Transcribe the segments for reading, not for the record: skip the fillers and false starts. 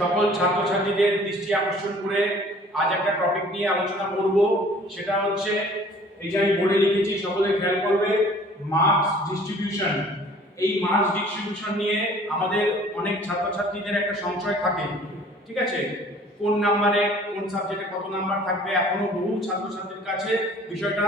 সকল ছাত্রছাত্রীদের দৃষ্টি আকর্ষণ করে আজ একটা টপিক নিয়ে আলোচনা করব। সেটা হচ্ছে এই যে আমি বোর্ডে লিখেছি, সকলে খেয়াল করবে, মার্কস ডিস্ট্রিবিউশন। এই মার্কস ডিস্ট্রিবিউশন নিয়ে আমাদের অনেক ছাত্রছাত্রীদের একটা সংশয় থাকে, ঠিক আছে? কোন নাম্বারে কোন সাবজেক্টে কত নাম্বার থাকবে, এখনো বহু ছাত্রছাত্রীর কাছে বিষয়টা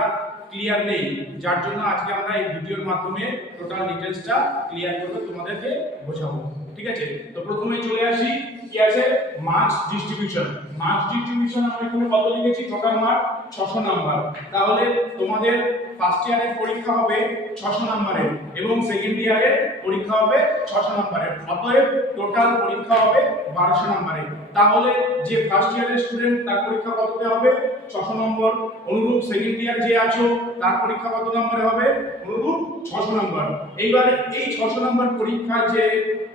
ক্লিয়ার নেই। যার জন্য আজকে আমরা এই ভিডিওর মাধ্যমে টোটাল ডিটেইলসটা ক্লিয়ার করে তোমাদেরকে বোঝাবো, ঠিক আছে? তো প্রথমেই চলে আসি, কি আছে মার্কস ডিস্ট্রিবিউশন। মার্কস ডিস্ট্রিবিউশন আমরা এখানে কত লিখেছি, টোটাল মার্ক 600 নাম্বার। তাহলে তোমাদের ফার্স্ট ইয়ারের পরীক্ষা হবে 600 নাম্বারের এবং সেকেন্ড ইয়ারের পরীক্ষা হবে 600 নাম্বারের। অতএব টোটাল পরীক্ষা হবে 1200 নাম্বারের। তাহলে যে ফার্স্ট ইয়ারের স্টুডেন্ট তার পরীক্ষা কততে হবে, 600 নম্বর। অনুরূপ সেকেন্ড ইয়ার যে আছো তার পরীক্ষা কত নম্বরে হবে, অনুরূপ 600 নম্বর। এইবার এই 600 নম্বর পরীক্ষা যে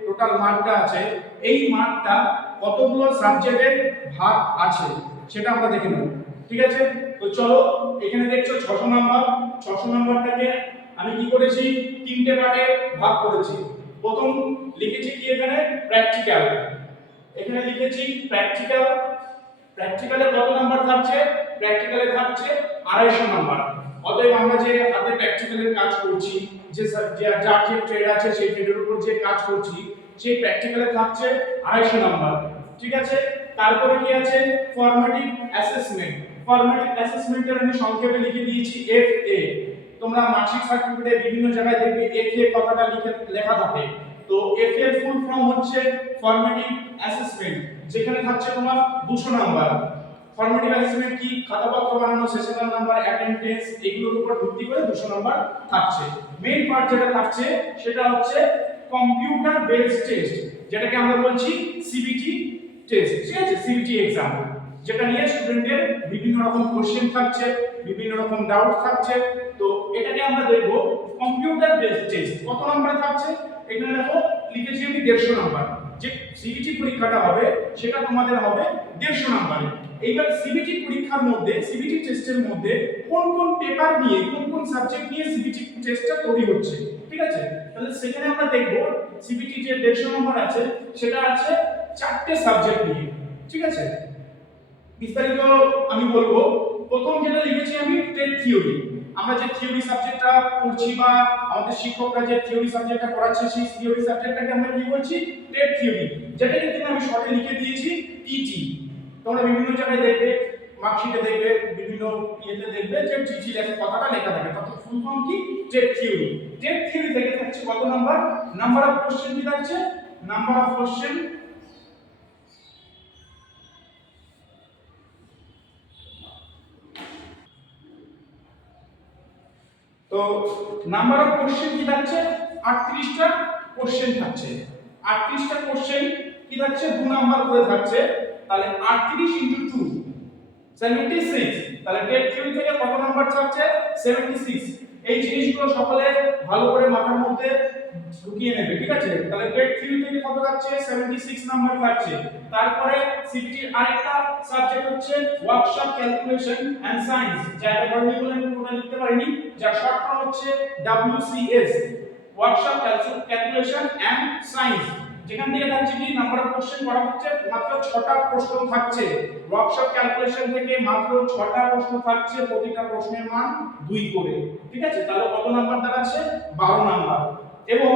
টোটাল মার্কটা আছে, এই মার্কটা কতগুলো সাবজেক্টে ভাগ আছে সেটা আমরা দেখে নেব, ঠিক আছে? তো চলো, এখানে দেখছো 600 নাম্বার। 600 নাম্বারটাকে আমি কি করেছি, তিনটে ভাগে ভাগ করেছি। প্রথম লিখেছি কি, এখানে প্র্যাকটিক্যাল। এখানে লিখেছি প্র্যাকটিক্যাল। প্র্যাকটিক্যালে কত নাম্বার থাকছে, প্র্যাকটিক্যালে থাকছে 250 নাম্বার। অতএব আমরা যে হাতে প্র্যাকটিক্যালের কাজ করছি, যে যার যে ট্রেড আছে সেই ট্রেডের উপর যে কাজ করছি, সেই প্র্যাকটিক্যালে থাকছে 250 নাম্বার, ঠিক আছে? তারপরে কি আছে, ফরম্যাটিভ অ্যাসেসমেন্ট। ফরম্যাটিভ অ্যাসেসমেন্টের আমি সংক্ষেপে লিখে দিয়েছি FA। তোমরা মার্কশিট সার্টিফিকেটে বিভিন্ন জায়গায় দেখবে FA কথাটা লেখা থাকে। তো FA এর ফুল ফর্ম হচ্ছে ফরম্যাটিভ অ্যাসেসমেন্ট, যেখানে থাকছে তোমার 200 নাম্বার। ফরম্যাটিভ অ্যাসেসমেন্ট কি, খাতাপত্র বানানো, সেশনাল নাম্বার, অ্যাটেন্ডেন্স, এগুলোর উপর ভিত্তি করে 200 নাম্বার থাকছে। মেইন পার্ট যেটা থাকছে সেটা হচ্ছে কম্পিউটার বেসড টেস্ট, যেটাকে আমরা বলছি সিবিটি টেস্ট, ঠিক আছে? সিবিটি এক্সাম, যেটা নিয়ে স্টুডেন্টের বিভিন্ন রকম কোশ্চেন থাকছে, বিভিন্ন রকম ডাউট থাকছে। তো এটাকে আমরা দেখব কম্পিউটার বেসড টেস্ট কত নাম্বার থাকছে। এখানে দেখো লিখেছি আমি 150 নাম্বার। যে সিবিটি পরীক্ষাটা হবে সেটা তোমাদের হবে 150 নাম্বারে। এইবার সিবিটি পরীক্ষার মধ্যে, সিবিটি টেস্টের মধ্যে কোন কোন পেপার নিয়ে, কোন কোন সাবজেক্ট নিয়ে সিবিটি টেস্টটা তৈরি হচ্ছে, ঠিক আছে? তাহলে সেখানে আমরা দেখব সিবিটি যে 150 নম্বর আছে সেটা আছে 4টে সাবজেক্ট নিয়ে, ঠিক আছে? বিস্তারিত আমি বলবো। প্রথম যেটা লিখেছি আমি ট্রেড থিওরি। আমরা যে থিওরি সাবজেক্টটা পড়ছি বা আমাদের শিক্ষকরা যে থিওরি সাবজেক্টটা পড়াচ্ছে, সেই থিওরি সাবজেক্টটাকে আমরা কি বলছি, ট্রেড থিওরি, যেটাকে কিন্তু আমি শর্টে লিখে দিয়েছি টিটি। তোমরা বিভিন্ন জায়গায় দেখবে, মার্কশিটে দেখবে, বিভিন্ন ইয়েতে দেখবে যে টিটি লেখা, কথাটা লেখা থাকে। তার ফুল ফর্ম কি, ট্রেড থিওরি। ট্রেড থিওরি থেকে থাকছে কত নাম্বার, নাম্বার অফ কোশ্চেন কি থাকছে, নাম্বার অফ কোশ্চেন তো নাম্বার অফ কোশ্চেন কি থাকছে, 38টা কোশ্চেন থাকছে। 38টা কোশ্চেন কি থাকছে, 2 নাম্বার করে থাকছে। তাহলে 38 * 2 76। তাহলে টেট থিওরি থেকে কত নাম্বার থাকছে, 76। এই জিনিসগুলো সকলে ভালো করে মাথার মধ্যে ঢুকিয়ে নেবে, ঠিক আছে? তাহলে টেট থিওরি থেকে কত থাকছে, 76 নাম্বার থাকছে। তারপরে সিবিটির আরেকটা সাবজেক্ট হচ্ছে ওয়ার্কশপ ক্যালকুলেশন এন্ড সায়েন্স, যেটা বর্ণিত বলে আমি পুরোটা লিখতে পারিনি, যার শর্ট ফর্ম হচ্ছে WCS, workshop calculation and science. যেখান থেকে থাকছে কি, নাম্বার অফ কোশ্চেন করা হচ্ছে মাত্র 6টা প্রশ্ন থাকছে। ওয়ার্কশপ ক্যালকুলেশন থেকে মাত্র 6টা প্রশ্ন থাকছে, প্রতিটা প্রশ্নের মান 2 করে, ঠিক আছে? তাহলে কত নাম্বার দাঁড়াচ্ছে, 12 নাম্বার। এবং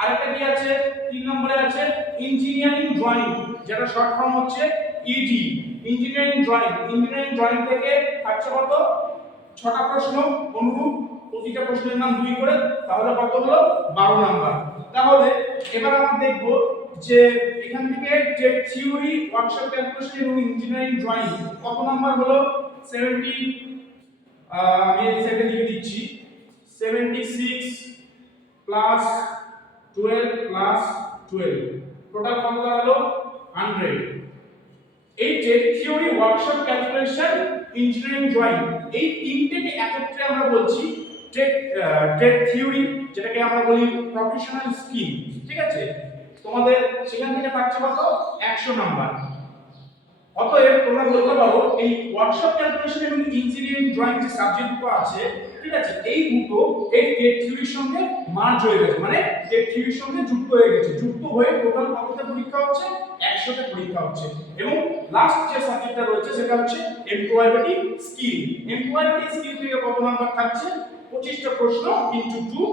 আরেকটা কি আছে, 3 নম্বরে আছে ইঞ্জিনিয়ারিং ড্রয়িং, যেটা শর্ট ফর্ম হচ্ছে ED, engineering drawing. Engineering drawing থেকে থাকছে কত, 6টা প্রশ্ন, অনুরূপ প্রতিটা প্রশ্নের নাম 2 করে, তাহলে কত হলো, 12 নাম্বার। তাহলে এবার আমরা দেখব যে এখান থেকে যে থিওরি, ওয়ার্কশপ ক্যালকুলেশন এবং ইঞ্জিনিয়ারিং ড্রয়িং কত নাম্বার হলো, 70, আমি এই সাইডে লিখে দিচ্ছি, 76 প্লাস 12 প্লাস 12, টোটাল কত দাঁড়ালো, 100। এই যে theory, workshop calculation, engineering drawing, এই তিনটেকে একত্রে আমরা বলছি ট্রেড থিওরি, যেটাকে আমরা বলি প্রফেশনাল স্কিল, ঠিক আছে? তোমাদের সেখান থেকে থাকছে কত, 100 নাম্বার। অতএব তোমরা বলতে পারো এই ওয়ার্কশপ ক্যালকুলেশন এবং ইঞ্জিনিয়ারিং ড্রয়িং যে সাবজেক্ট দুটো আছে, ঠিক আছে, এই দুটো এই টেট থিওরির সঙ্গে মার্জ হয়ে গেছে, মানে টেট থিওরির সঙ্গে যুক্ত হয়ে গেছে, যুক্ত হয়ে টোটাল কতটা পরীক্ষা হচ্ছে, 100টা পরীক্ষা হচ্ছে। এবং লাস্ট যে সাবজেক্টটা রয়েছে সেটা হচ্ছে এমপ্লয়াবিলিটি স্কিল। এমপ্লয়াবিলিটি স্কিল থেকে কত নাম্বার থাকছে, 25টা প্রশ্ন ইনটু 2,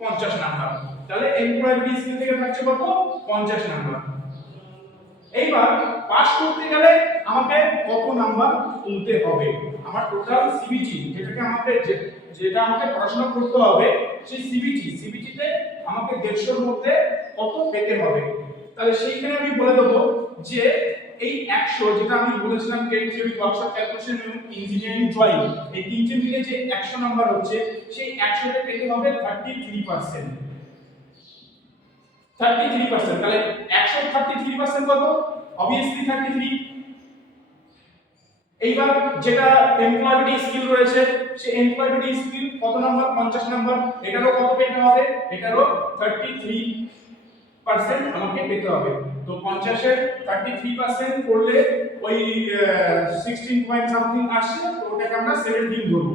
50 নাম্বার। তাহলে এমপ্লয়াবিলিটি স্কিল থেকে থাকছে কত, 50 নাম্বার। এইবার পাস করতে গেলে আমাকে কত নাম্বার তুলতে হবে, আমার টোটাল সিবিটি যেটা আমাকে পড়াশোনা করতে হবে, সেই সিবিটিতে আমাকে 150 এর মধ্যে কত পেতে হবে। তাহলে সেইখানে আমি বলে দেবো যে এই 100 যেটা আমি বলেছিলাম টেট থিওরি, ওয়ার্কশপ ক্যালকুলেশন এবং ইঞ্জিনিয়ারিং ড্রয়িং, এই তিনটে মিলে যে 100 নাম্বার হচ্ছে, সেই 100 তে পেতে হবে 33%। 33%, তাহলে 100 33% কত, obviously 33। এইবার যেটা এমপ্লয়াবিলিটি স্কিল রয়েছে, সেই এমপ্লয়াবিলিটি স্কিল কত নাম্বার, 50 নাম্বার, এটারও কত পেতে হবে, এটারও 33% আমাকে পেতে হবে। তো 50 এর 33% করলে ওই 16 পয়েন্ট সামথিং আসছে, তো ওটাকে আমরা 17 ধরব,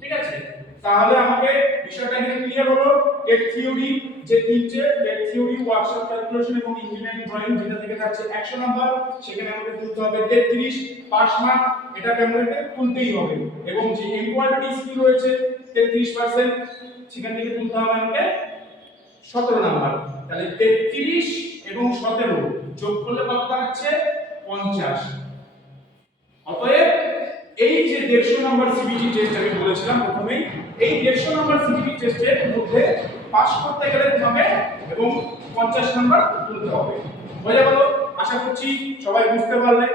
ঠিক আছে। তাহলে আমাকে বিষয়টা এখানে ক্লিয়ার হলো। টেট থিওরি যে তিনটে, টেট থিওরি, ওয়ার্কশপ ক্যালকুলেশন এবং ইঞ্জিনিয়ারিং ড্রয়িং, যেটা থেকে থাকছে 100 নাম্বার, সেখানে আমাকে তুলতে হবে 33 পাস মার্ক, এটাকে আমাকে তুলতেই হবে। এবং যে এমপ্লয়াবিলিটি স্কিল রয়েছে 33%, সেখান থেকে তুলতে হবে আমাকে 17 নাম্বার। তাহলে 33 এবং 17 যোগ করলে কত দাঁড়াচ্ছে, 50। অতএব এই যে 150 নাম্বার সিবিটি টেস্ট আমি বলেছিলাম প্রথমেই, এই 150 নাম্বার সিবিটি টেস্টের মধ্যে পাস করতে গেলে তোমাকে এবং 50 নাম্বার তুলতে হবে। বুঝে গেল? আশা করছি সবাই বুঝতে পারলে।